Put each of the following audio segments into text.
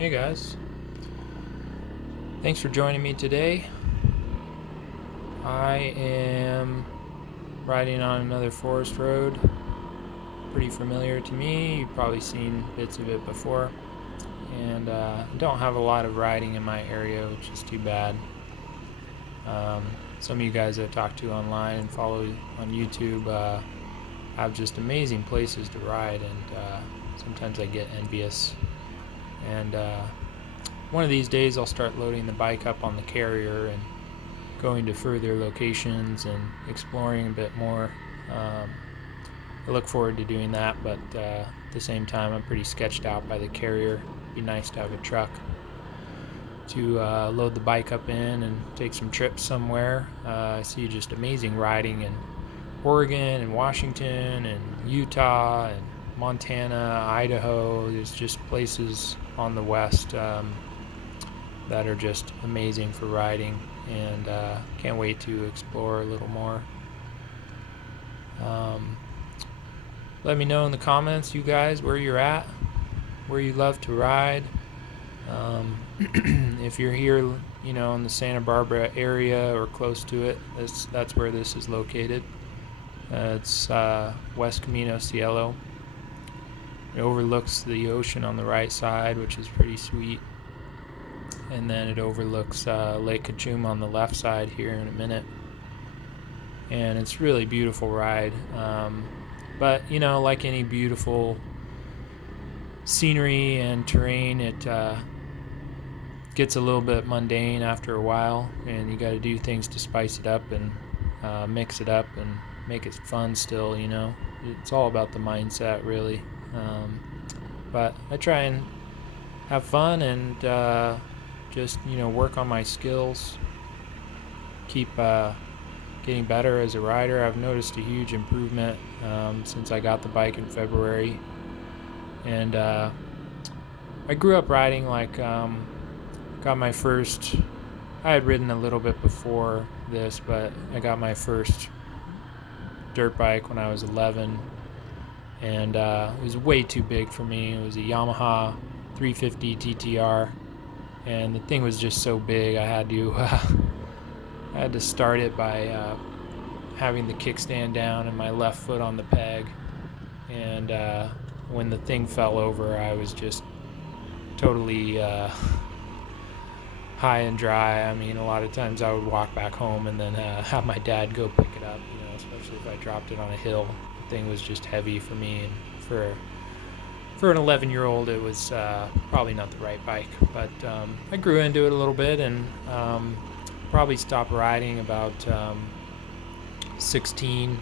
Hey guys, thanks for joining me today. I am riding on another forest road, pretty familiar to me. You've probably seen bits of it before, and don't have a lot of riding in my area, which is too bad. Some of you guys I've talked to online and follow on YouTube have just amazing places to ride, and sometimes I get envious. And one of these days I'll start loading the bike up on the carrier and going to further locations and exploring a bit more. I look forward to doing that, but at the same time I'm pretty sketched out by the carrier. It'd be nice to have a truck to load the bike up in and take some trips somewhere. I see just amazing riding in Oregon and Washington and Utah and Montana, Idaho. There's just places on the west that are just amazing for riding, and can't wait to explore a little more. Let me know in the comments, you guys, where you're at, where you love to ride. If you're here, in the Santa Barbara area or close to it, that's where this is located. It's West Camino Cielo. It overlooks the ocean on the right side, which is pretty sweet. And then it overlooks Lake Cachuma on the left side here in a minute. And it's really beautiful ride. But, like any beautiful scenery and terrain, it gets a little bit mundane after a while. And you got to do things to spice it up and mix it up and make it fun still, It's all about the mindset, really. But I try and have fun and just work on my skills, keep getting better as a rider. I've noticed a huge improvement since I got the bike in February, and I grew up riding. Got my first, I had ridden a little bit before this, but I got my first dirt bike when I was 11, and it was way too big for me. It was a Yamaha 350 TTR, and the thing was just so big. I had to start it by having the kickstand down and my left foot on the peg, and when the thing fell over, I was just totally high and dry. I mean, a lot of times I would walk back home and then have my dad go pick it up, especially if I dropped it on a hill. The thing was just heavy for me, and for an 11-year-old, it was probably not the right bike. But I grew into it a little bit, and probably stopped riding about 16.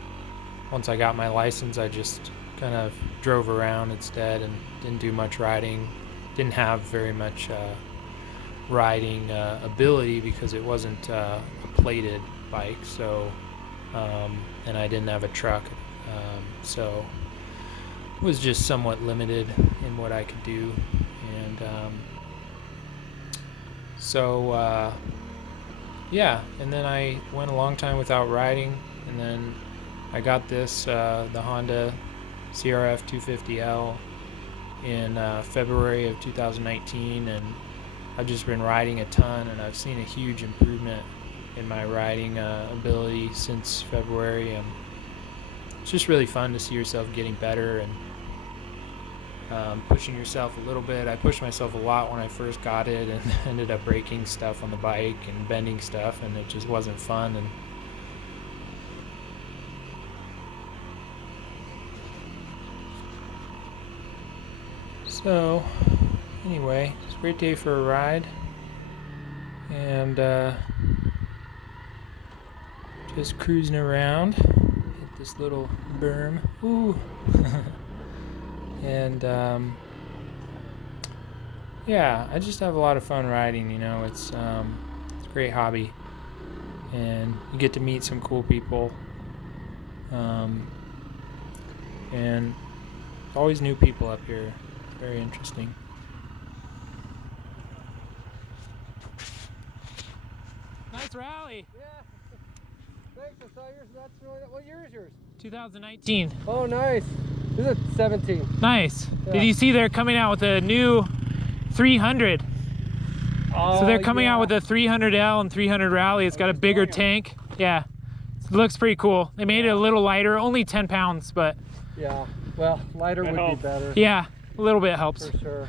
Once I got my license, I just kind of drove around instead and didn't do much riding. Didn't have very much riding ability because it wasn't a plated bike, so and I didn't have a truck, so it was just somewhat limited in what I could do. And and then I went a long time without riding, and then I got this the Honda CRF 250L in February of 2019, and I've just been riding a ton, and I've seen a huge improvement in my riding ability since February, and it's just really fun to see yourself getting better and pushing yourself a little bit. I pushed myself a lot when I first got it, and ended up breaking stuff on the bike and bending stuff, and it just wasn't fun. And so anyway, it's a great day for a ride, and just cruising around, hit this little berm, ooh, and I just have a lot of fun riding. It's a great hobby, and you get to meet some cool people, and always new people up here. It's very interesting. Nice rally. Yeah. Thanks. I saw yours. That's really. What year is yours? 2019. Oh, nice. This is 17. Nice. Yeah. Did you see they're coming out with a new 300. Oh, So they're coming yeah. out with a 300L and 300 Rally. It's got a bigger tank. Yeah, it looks pretty cool. They made it a little lighter, only 10 pounds, but Yeah, well, lighter would be better. yeah, a little bit helps. For sure.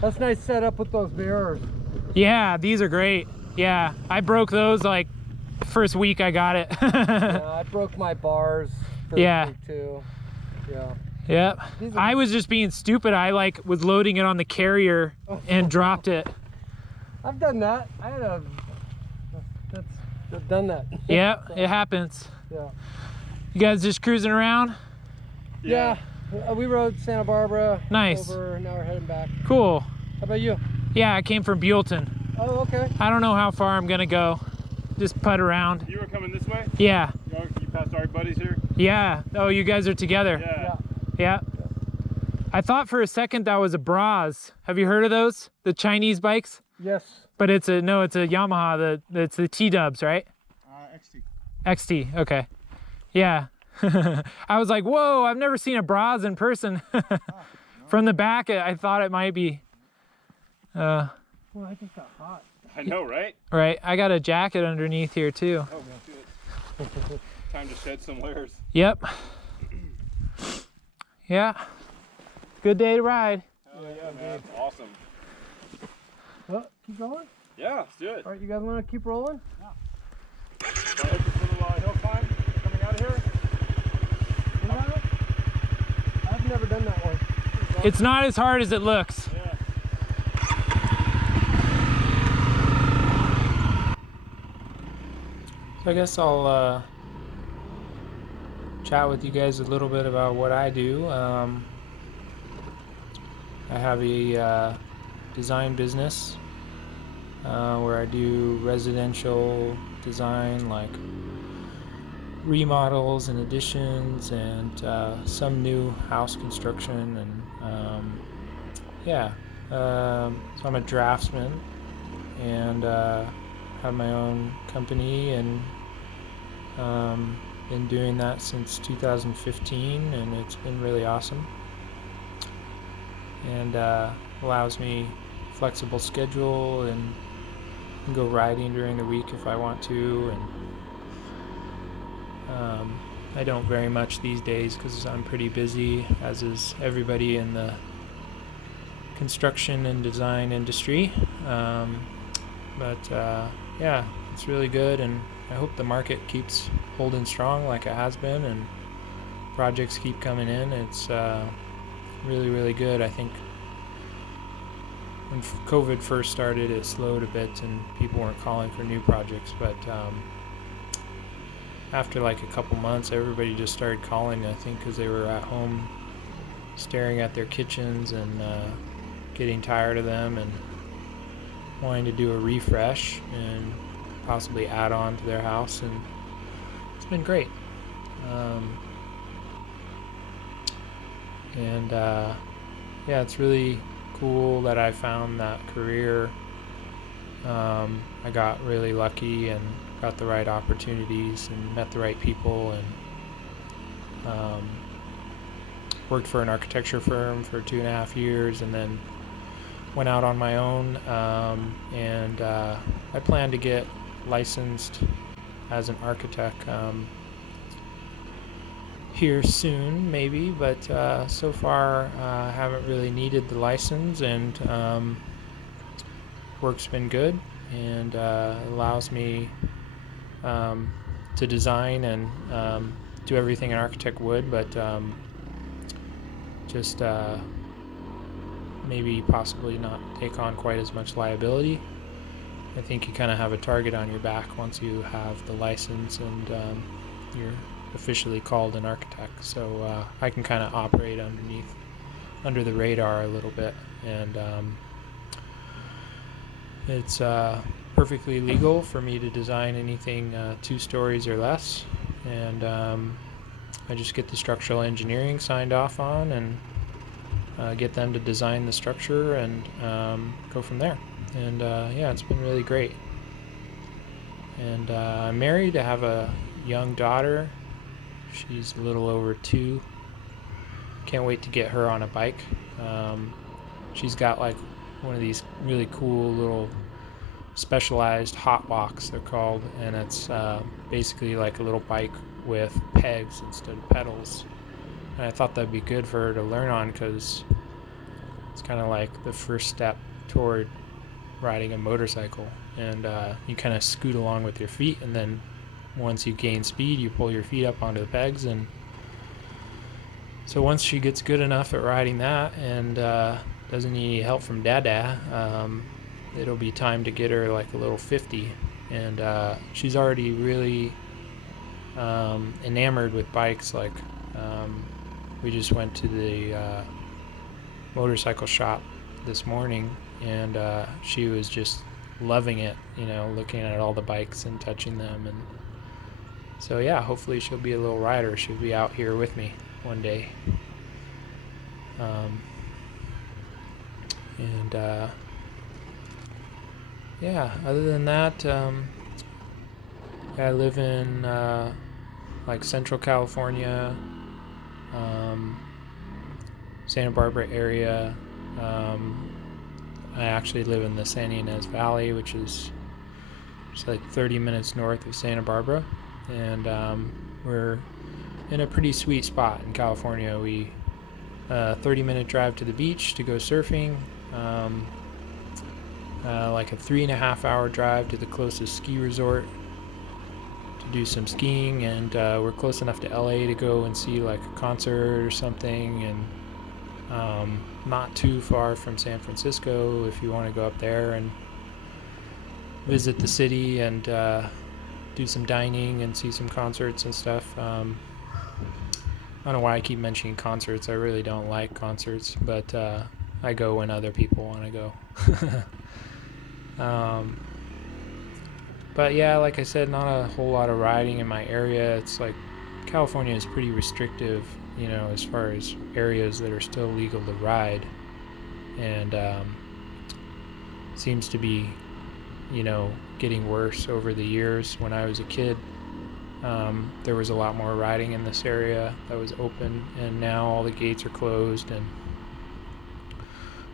That's nice setup with those mirrors. Yeah, these are great. Yeah, I broke those like first week I got it. Yeah, I broke my bars first week too. Yeah. Yep. I was just being stupid. I like was loading it on the carrier and dropped it. I've done that. I had a I've done that. Yeah, it happens. Yeah. You guys just cruising around? Yeah. We rode Santa Barbara. Nice. Over, now we're heading back. Cool. How about you? Yeah, I came from Buellton. Oh, okay. I don't know how far I'm gonna go. Just putt around. You were coming this way? Yeah. You passed our buddies here? Yeah. Oh, you guys are together. Yeah. Yeah. I thought for a second that was a Braz. Have you heard of those? The Chinese bikes? Yes. But it's a Yamaha. It's the T-dubs, right? XT. XT. Okay. Yeah. I was like, whoa! I've never seen a Braz in person. From the back, I thought it might be. Well, I just got hot. I know, right? Right. I got a jacket underneath here too. Oh, good. Time to shed some layers. Yep. Yeah. Good day to ride. Hell yeah, man. Awesome. Oh, keep going? Yeah, let's do it. All right, you guys want to keep rolling? Yeah. This little hill climb coming out of here? I've never done that one. It's not as hard as it looks. Yeah. So I guess I'll chat with you guys a little bit about what I do. I have a design business where I do residential design, like remodels and additions, and some new house construction, and so I'm a draftsman and have my own company, and been doing that since 2015, and it's been really awesome, and allows me flexible schedule, and can go riding during the week if I want to, and I don't very much these days because I'm pretty busy, as is everybody in the construction and design industry, but yeah, it's really good, and I hope the market keeps holding strong like it has been, and projects keep coming in. It's really, really good. I think when COVID first started, it slowed a bit and people weren't calling for new projects, but after like a couple months, everybody just started calling, I think, because they were at home staring at their kitchens and getting tired of them and wanting to do a refresh and possibly add on to their house, and it's been great. Yeah, it's really cool that I found that career. I got really lucky and got the right opportunities and met the right people, and worked for an architecture firm for 2.5 years, and then went out on my own, and I plan to get licensed as an architect here soon, maybe, but so far I haven't really needed the license, and work's been good, and allows me to design and do everything an architect would, but just maybe possibly not take on quite as much liability. I think you kind of have a target on your back once you have the license, and you're officially called an architect, so I can kind of operate under the radar a little bit, and it's perfectly legal for me to design anything 2 stories or less, and I just get the structural engineering signed off on, and get them to design the structure, and go from there. And yeah, it's been really great. And I'm married. I have a young daughter. She's a little over 2. Can't wait to get her on a bike. she's got like one of these really cool little specialized hot walks, they're called, and it's basically like a little bike with pegs instead of pedals. And I thought that'd be good for her to learn on, because it's kind of like the first step toward riding a motorcycle. And you kind of scoot along with your feet, and then once you gain speed, you pull your feet up onto the pegs. And so once she gets good enough at riding that and doesn't need any help from Dada, it'll be time to get her like a little 50. And she's already really enamored with bikes. Like we just went to the motorcycle shop this morning, and she was just loving it, looking at all the bikes and touching them. And so yeah, hopefully she'll be a little rider. She'll be out here with me one day. Yeah, other than that, I live in like Central California, Santa Barbara area. I actually live in the San Ynez Valley, which is just like 30 minutes north of Santa Barbara, and we're in a pretty sweet spot in California. We 30-minute drive to the beach to go surfing, like a 3.5-hour drive to the closest ski resort to do some skiing, and we're close enough to LA to go and see like a concert or something, and not too far from San Francisco if you want to go up there and visit the city and do some dining and see some concerts and stuff. I don't know why I keep mentioning concerts. I really don't like concerts, but I go when other people want to go. But yeah, like I said, not a whole lot of riding in my area. It's like California is pretty restrictive, as far as areas that are still legal to ride, and seems to be, getting worse over the years. When I was a kid, there was a lot more riding in this area that was open, and now all the gates are closed. And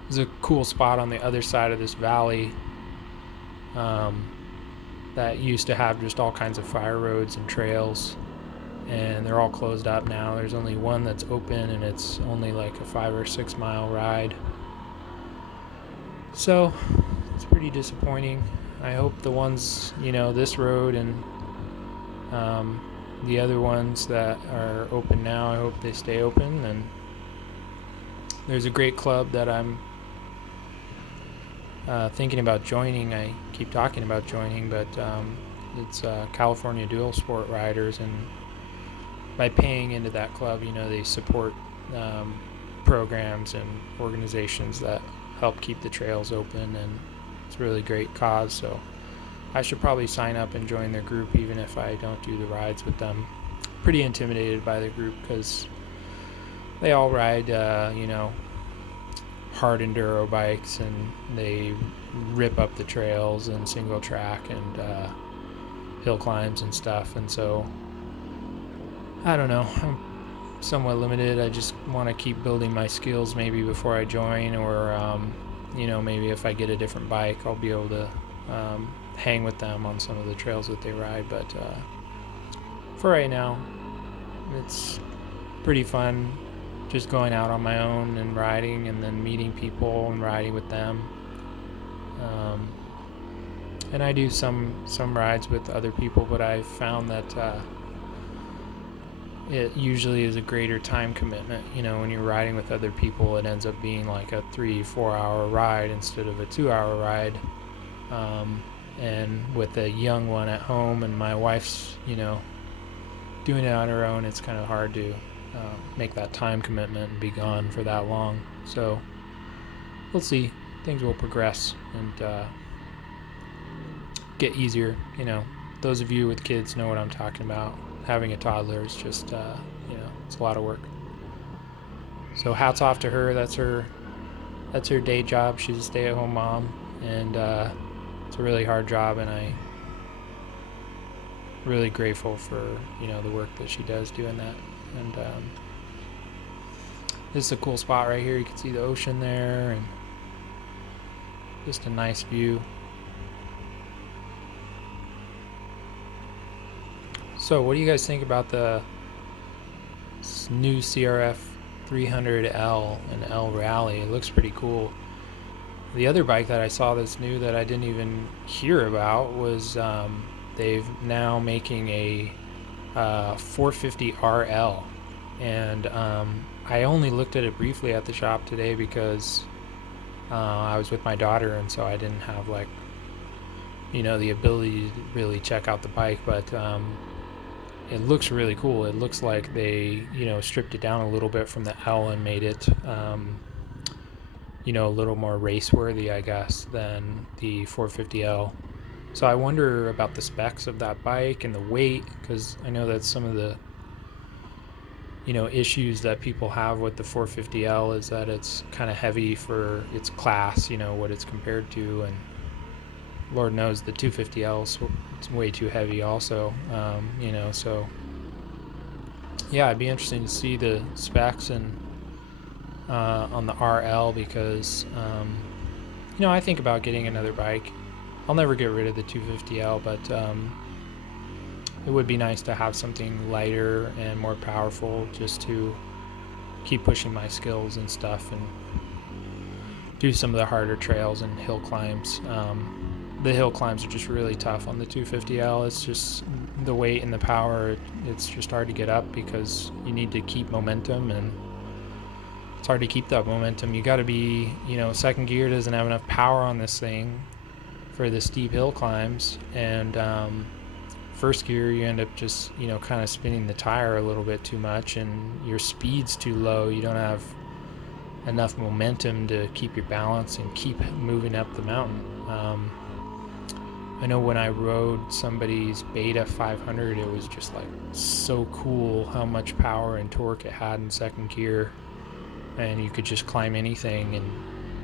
there's a cool spot on the other side of this valley that used to have just all kinds of fire roads and trails, and they're all closed up now. There's only one that's open, and it's only like a 5 or 6 mile ride. So it's pretty disappointing. I hope the ones, this road and the other ones that are open now, I hope they stay open. And there's a great club that I'm thinking about joining. I keep talking about joining, but it's California Dual Sport Riders, and by paying into that club, they support programs and organizations that help keep the trails open, and it's a really great cause. So I should probably sign up and join their group, even if I don't do the rides with them. Pretty intimidated by the group because they all ride, hard enduro bikes, and they rip up the trails and single track and hill climbs and stuff. And so I don't know, I'm somewhat limited. I just want to keep building my skills maybe before I join, or maybe if I get a different bike, I'll be able to hang with them on some of the trails that they ride. But for right now, it's pretty fun just going out on my own and riding, and then meeting people and riding with them. And I do some rides with other people, but I've found that it usually is a greater time commitment. When you're riding with other people, it ends up being like a 3-4 hour ride instead of a 2-hour ride. And with a young one at home, and my wife's, doing it on her own, it's kind of hard to make that time commitment and be gone for that long. So we'll see. Things will progress and get easier. Those of you with kids know what I'm talking about. Having a toddler is just, it's a lot of work. So hats off to her. That's her day job. She's a stay-at-home mom, and it's a really hard job, and I'm really grateful for, the work that she does doing that. And this is a cool spot right here. You can see the ocean there, and Just a nice view. So what do you guys think about the new CRF 300L and L Rally? It looks pretty cool. The other bike that I saw that's new that I didn't even hear about was they've now making a 450 RL, and I only looked at it briefly at the shop today because I was with my daughter, and so I didn't have like, you know, the ability to really check out the bike, but it looks really cool. It looks like they, you know, stripped it down a little bit from the L and made it you know, a little more race worthy, I guess, than the 450L. So I wonder about the specs of that bike and the weight, because I know that's some of the, you know, issues that people have with the 450L is that it's kind of heavy for its class, you know, what it's compared to, and Lord knows the 250L is way too heavy also, you know, so yeah, it'd be interesting to see the specs and on the RL, because you know, I think about getting another bike. I'll never get rid of the 250L, but it would be nice to have something lighter and more powerful just to keep pushing my skills and stuff and do some of the harder trails and hill climbs. The hill climbs are just really tough on the 250L. It's just the weight and the power, it's just hard to get up because you need to keep momentum, and it's hard to keep that momentum. You got to be, you know, second gear doesn't have enough power on this thing for the steep hill climbs, and first gear you end up just, you know, kind of spinning the tire a little bit too much, and your speed's too low. You don't have enough momentum to keep your balance and keep moving up the mountain. I know when I rode somebody's Beta 500, it was just like so cool how much power and torque it had in second gear, and you could just climb anything and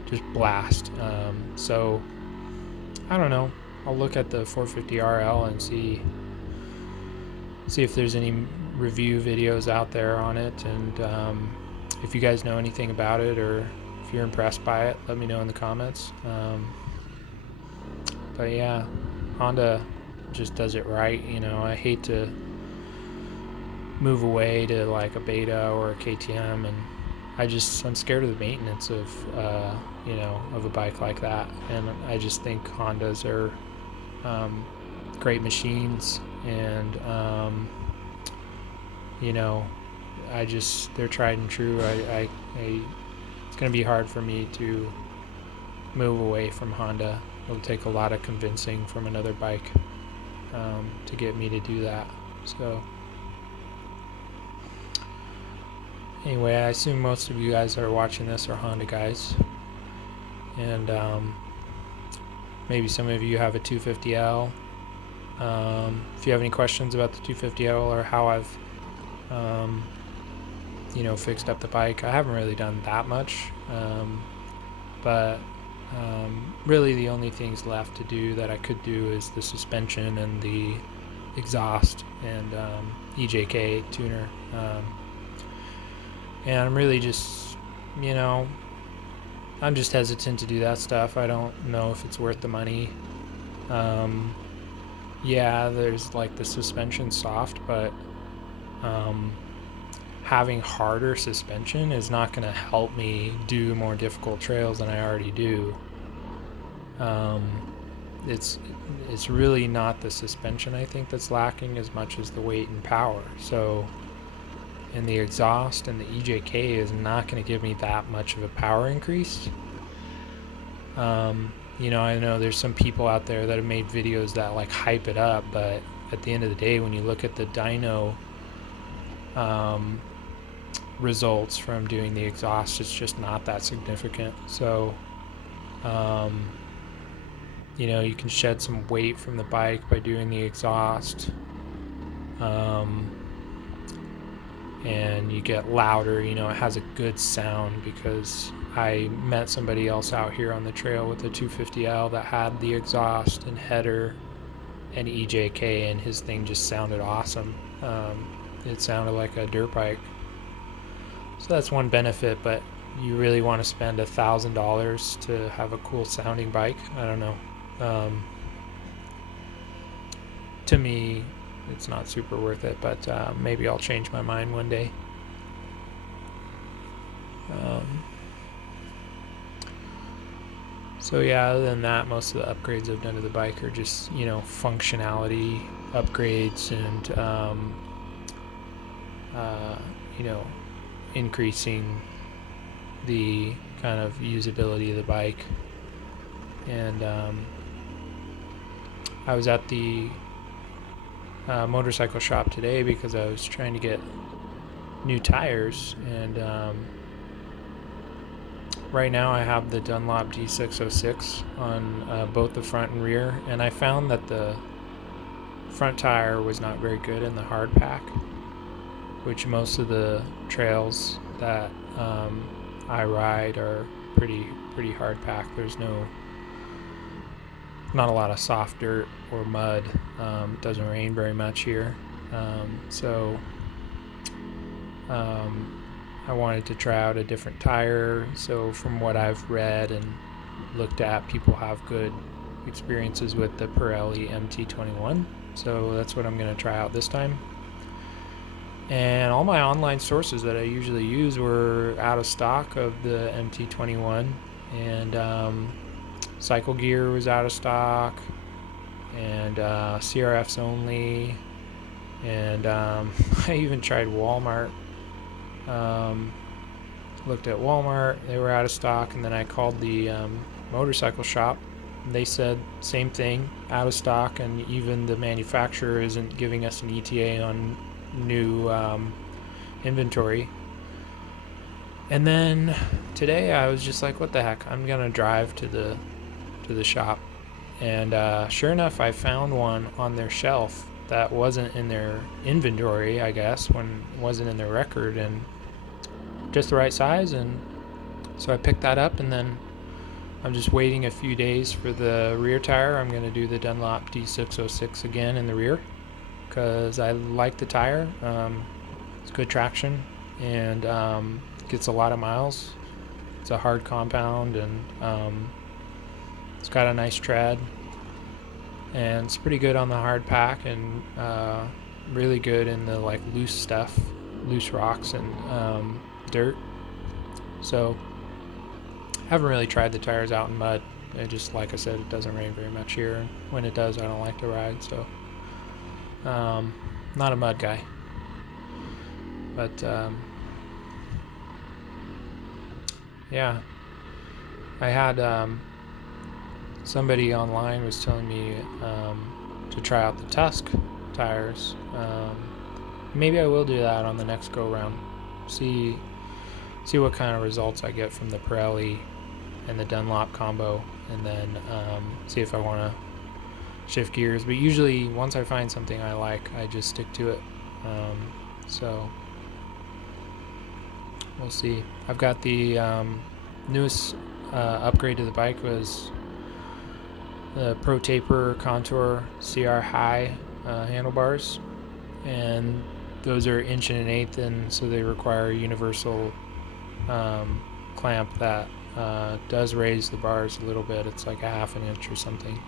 just blast. So I don't know, I'll look at the 450 RL and see if there's any review videos out there on it, and if you guys know anything about it or if you're impressed by it, let me know in the comments. But yeah, Honda just does it right, you know. I hate to move away to like a Beta or a KTM, and I'm scared of the maintenance of you know, of a bike like that, and I just think Hondas are great machines, and you know, they're tried and true. It's gonna be hard for me to move away from Honda. It'll take a lot of convincing from another bike to get me to do that. So anyway, I assume most of you guys that are watching this are Honda guys, and maybe some of you have a 250L. If you have any questions about the 250L or how I've you know, fixed up the bike, I haven't really done that much, but really the only things left to do that I could do is the suspension and the exhaust and EJK tuner, and I'm really just, you know, I'm just hesitant to do that stuff. I don't know if it's worth the money. Yeah, there's like the suspension soft, but having harder suspension is not going to help me do more difficult trails than I already do. It's really not the suspension, I think, that's lacking as much as the weight and power. So, and the exhaust and the EJK is not going to give me that much of a power increase. You know, I know there's some people out there that have made videos that like hype it up, but at the end of the day, when you look at the dyno results from doing the exhaust, it's just not that significant. So you know, you can shed some weight from the bike by doing the exhaust, and you get louder. You know, it has a good sound, because I met somebody else out here on the trail with a 250L that had the exhaust and header and EJK, and his thing just sounded awesome. It sounded like a dirt bike. So that's one benefit, but you really want to spend $1,000 to have a cool sounding bike. I don't know. To me, it's not super worth it, but maybe I'll change my mind one day. So yeah, other than that, most of the upgrades I've done to the bike are just, functionality upgrades and, increasing the kind of usability of the bike. And I was at the motorcycle shop today because I was trying to get new tires, and right now I have the Dunlop D606 on both the front and rear, and I found that the front tire was not very good in the hard pack, which most of the trails that I ride are pretty hard pack. There's not a lot of soft dirt or mud. It doesn't rain very much here, so I wanted to try out a different tire. So from what I've read and looked at, people have good experiences with the Pirelli MT21, so that's what I'm going to try out this time. And all my online sources that I usually use were out of stock of the MT21, and Cycle Gear was out of stock, and CRF's only, and I even tried Walmart. Looked at Walmart, they were out of stock, and then I called the motorcycle shop. They said same thing, out of stock, and even the manufacturer isn't giving us an ETA on new inventory. And then today I was just like, what the heck, I'm gonna drive to the shop, and sure enough, I found one on their shelf that wasn't in their inventory, I guess, wasn't in their record, and just the right size. And so I picked that up, and then I'm just waiting a few days for the rear tire. I'm going to do the Dunlop D606 again in the rear because I like the tire. It's good traction, and gets a lot of miles. It's a hard compound, and it's got a nice tread, and it's pretty good on the hard pack, and really good in the like loose stuff, loose rocks and dirt. So I haven't really tried the tires out in mud. It just, like I said, it doesn't rain very much here, and when it does, I don't like to ride. So not a mud guy, but yeah, I had somebody online was telling me to try out the Tusk tires. Maybe I will do that on the next go round. See what kind of results I get from the Pirelli and the Dunlop combo, and then see if I want to shift gears. But usually once I find something I like, I just stick to it. So we'll see. I've got the newest upgrade to the bike was the Pro Taper Contour CR High handlebars, and those are 1 1/8 inch, and so they require a universal clamp that does raise the bars a little bit. It's like a 1/2 inch or something.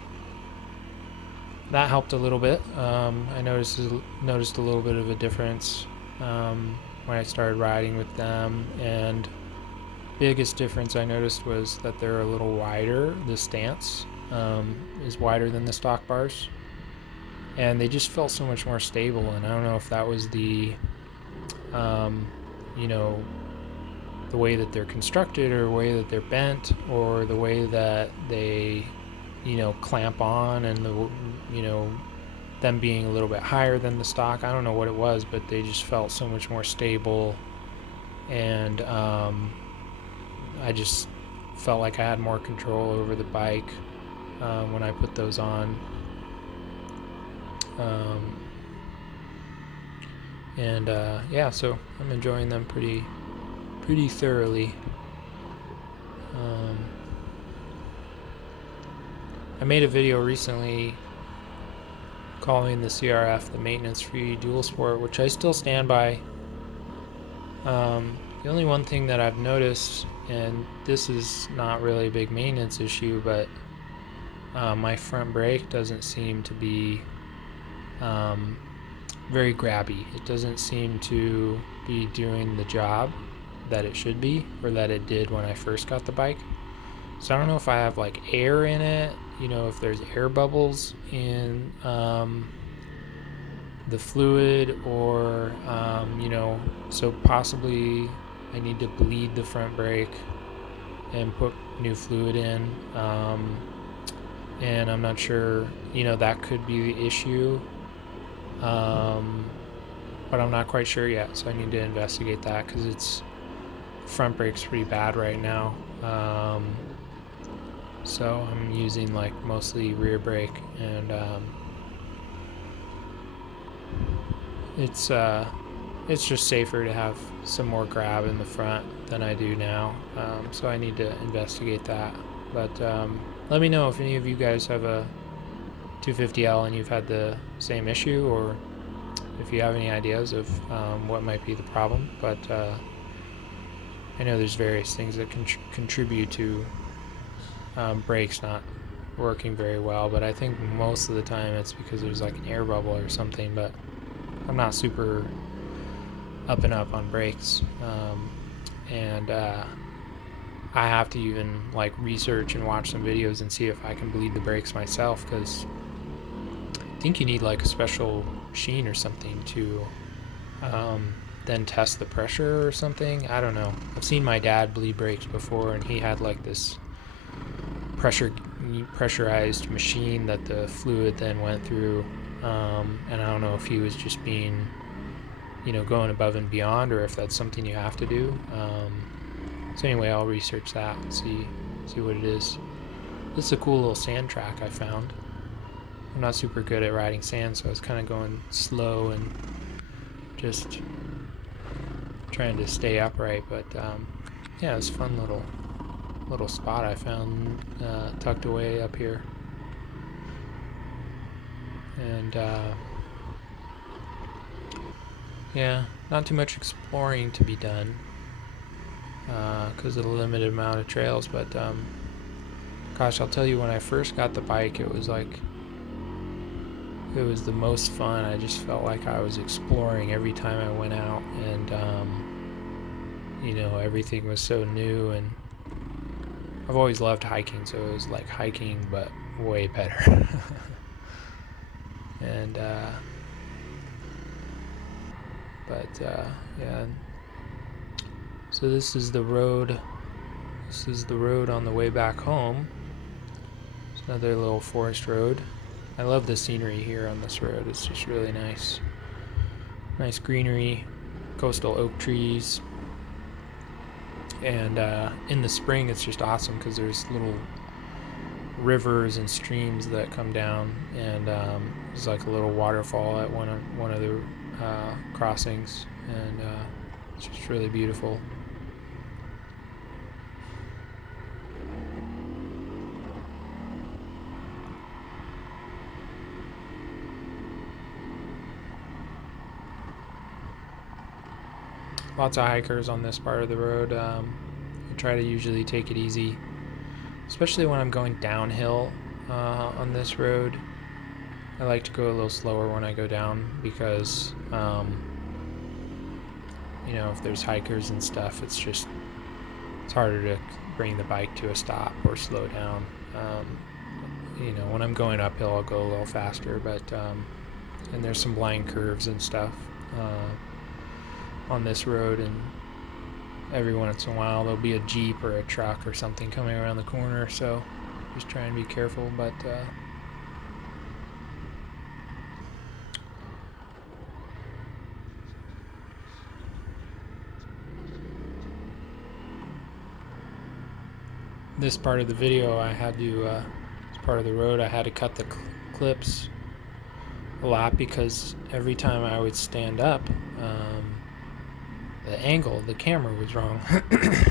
That helped a little bit. I noticed a little bit of a difference when I started riding with them, and biggest difference I noticed was that they're a little wider. The stance is wider than the stock bars, and they just felt so much more stable. And I don't know if that was the the way that they're constructed, or the way that they're bent, or the way that they clamp on, and them being a little bit higher than the stock. I don't know what it was, but they just felt so much more stable, and I just felt like I had more control over the bike when I put those on. Yeah, so I'm enjoying them pretty thoroughly. I made a video recently calling the CRF the maintenance-free dual sport, which I still stand by. The only one thing that I've noticed, and this is not really a big maintenance issue, but my front brake doesn't seem to be very grabby. It doesn't seem to be doing the job that it should be, or that it did when I first got the bike. So I don't know if I have like air in it, if there's air bubbles in the fluid, or so possibly I need to bleed the front brake and put new fluid in, and I'm not sure, that could be the issue, but I'm not quite sure yet, so I need to investigate that, because it's front brake's pretty bad right now. So I'm using like mostly rear brake, and it's just safer to have some more grab in the front than I do now. So I need to investigate that. But let me know if any of you guys have a 250L and you've had the same issue, or if you have any ideas of what might be the problem. But I know there's various things that can contribute to brakes not working very well, but I think most of the time it's because there's like an air bubble or something. But I'm not super up and up on brakes, and I have to even like research and watch some videos and see if I can bleed the brakes myself, because I think you need like a special machine or something to then test the pressure or something. I don't know. I've seen my dad bleed brakes before, and he had like this pressurized machine that the fluid then went through, and I don't know if he was just being, going above and beyond, or if that's something you have to do. So anyway, I'll research that and see what it is. This is a cool little sand track I found. I'm not super good at riding sand, so I was kind of going slow and just trying to stay upright, but yeah, it's a fun little spot I found tucked away up here. And yeah, not too much exploring to be done because of the limited amount of trails, but gosh, I'll tell you, when I first got the bike, it was the most fun. I just felt like I was exploring every time I went out, and everything was so new, and I've always loved hiking, so it was like hiking but way better. And yeah, so this is the road on the way back home. It's another little forest road. I love the scenery here on this road. It's just really nice greenery, coastal oak trees, and in the spring it's just awesome because there's little rivers and streams that come down, and there's like a little waterfall at one of the crossings, and it's just really beautiful. Lots of hikers on this part of the road. I try to usually take it easy, especially when I'm going downhill on this road. I like to go a little slower when I go down because, if there's hikers and stuff, it's harder to bring the bike to a stop or slow down. When I'm going uphill, I'll go a little faster, but and there's some blind curves and stuff on this road, and every once in a while there'll be a Jeep or a truck or something coming around the corner, so just try and be careful. But this part of the video I had to this part of the road I had to cut the clips a lot, because every time I would stand up, the angle, the camera was wrong.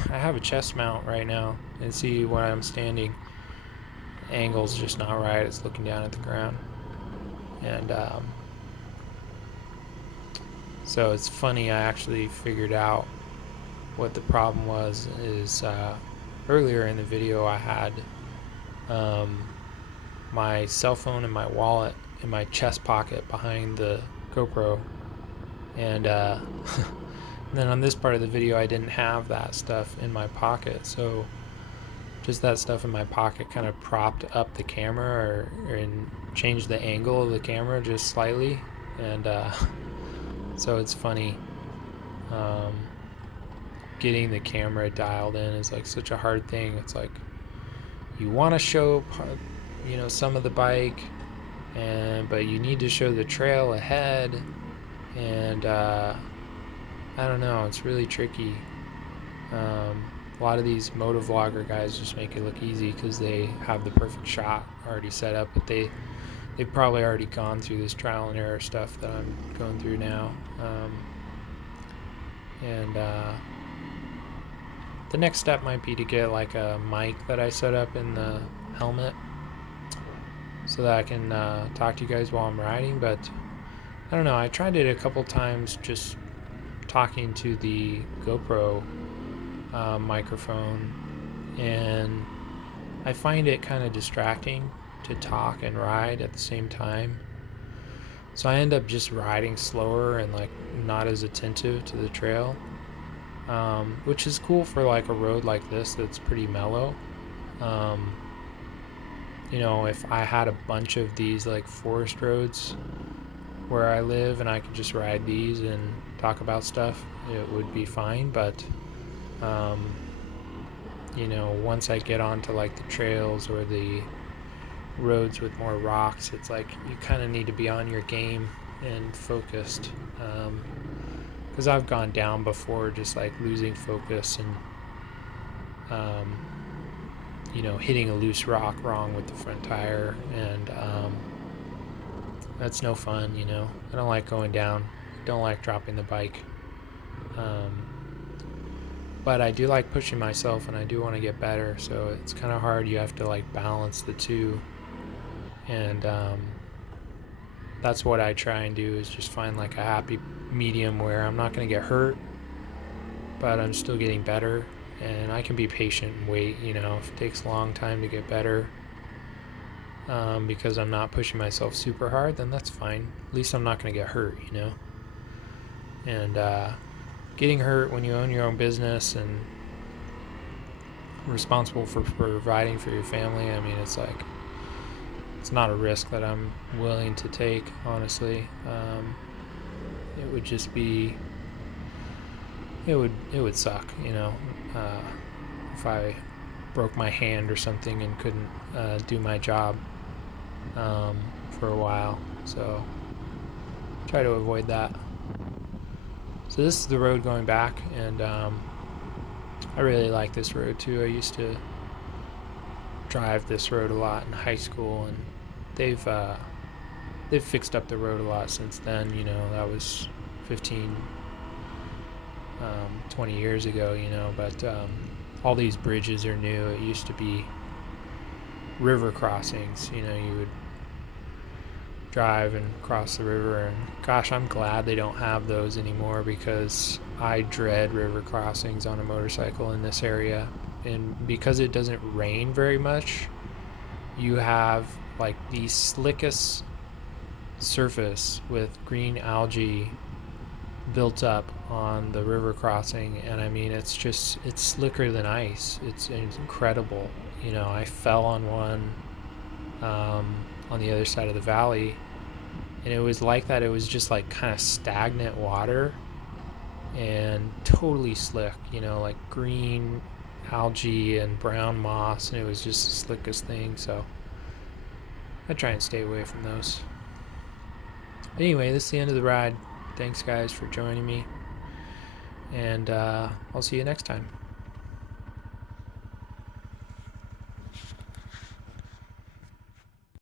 I have a chest mount right now, and see when I'm standing, the angle's just not right. It's looking down at the ground, and so it's funny, I actually figured out what the problem was is earlier in the video I had my cell phone and my wallet in my chest pocket behind the GoPro, and then on this part of the video I didn't have that stuff in my pocket, so just that stuff in my pocket kind of propped up the camera and changed the angle of the camera just slightly, and so it's funny. Getting the camera dialed in is like such a hard thing. It's like you want to show some of the bike, but you need to show the trail ahead, and I don't know, it's really tricky. A lot of these motovlogger guys just make it look easy because they have the perfect shot already set up, but they've probably already gone through this trial and error stuff that I'm going through now. The next step might be to get like a mic that I set up in the helmet so that I can talk to you guys while I'm riding, but I don't know, I tried it a couple times just talking to the GoPro microphone, and I find it kind of distracting to talk and ride at the same time, so I end up just riding slower and like not as attentive to the trail, which is cool for like a road like this that's pretty mellow. If I had a bunch of these like forest roads where I live and I could just ride these and talk about stuff, it would be fine, but once I get onto like the trails or the roads with more rocks, it's like you kind of need to be on your game and focused, because I've gone down before just like losing focus and hitting a loose rock wrong with the front tire, and that's no fun. I don't like going down, don't like dropping the bike, but I do like pushing myself and I do want to get better, so it's kind of hard. You have to like balance the two, and that's what I try and do, is just find like a happy medium where I'm not going to get hurt, but I'm still getting better, and I can be patient and wait. If it takes a long time to get better, because I'm not pushing myself super hard, then that's fine. At least I'm not going to get hurt, and getting hurt when you own your own business and responsible for providing for your family, I mean, it's like, it's not a risk that I'm willing to take, honestly. It would just be, it would suck, if I broke my hand or something and couldn't do my job for a while, so try to avoid that. So this is the road going back, and I really like this road too. I used to drive this road a lot in high school, and they've fixed up the road a lot since then. That was 15, 20 years ago, but all these bridges are new. It used to be river crossings. You would drive and cross the river, and gosh, I'm glad they don't have those anymore, because I dread river crossings on a motorcycle in this area. And because it doesn't rain very much, you have like the slickest surface with green algae built up on the river crossing, and I mean, it's slicker than ice. It's incredible. I fell on one on the other side of the valley, and it was like that. It was just like kind of stagnant water and totally slick, like green algae and brown moss, and it was just the slickest thing. So I try and stay away from those. Anyway, this is the end of the ride. Thanks guys for joining me, and I'll see you next time.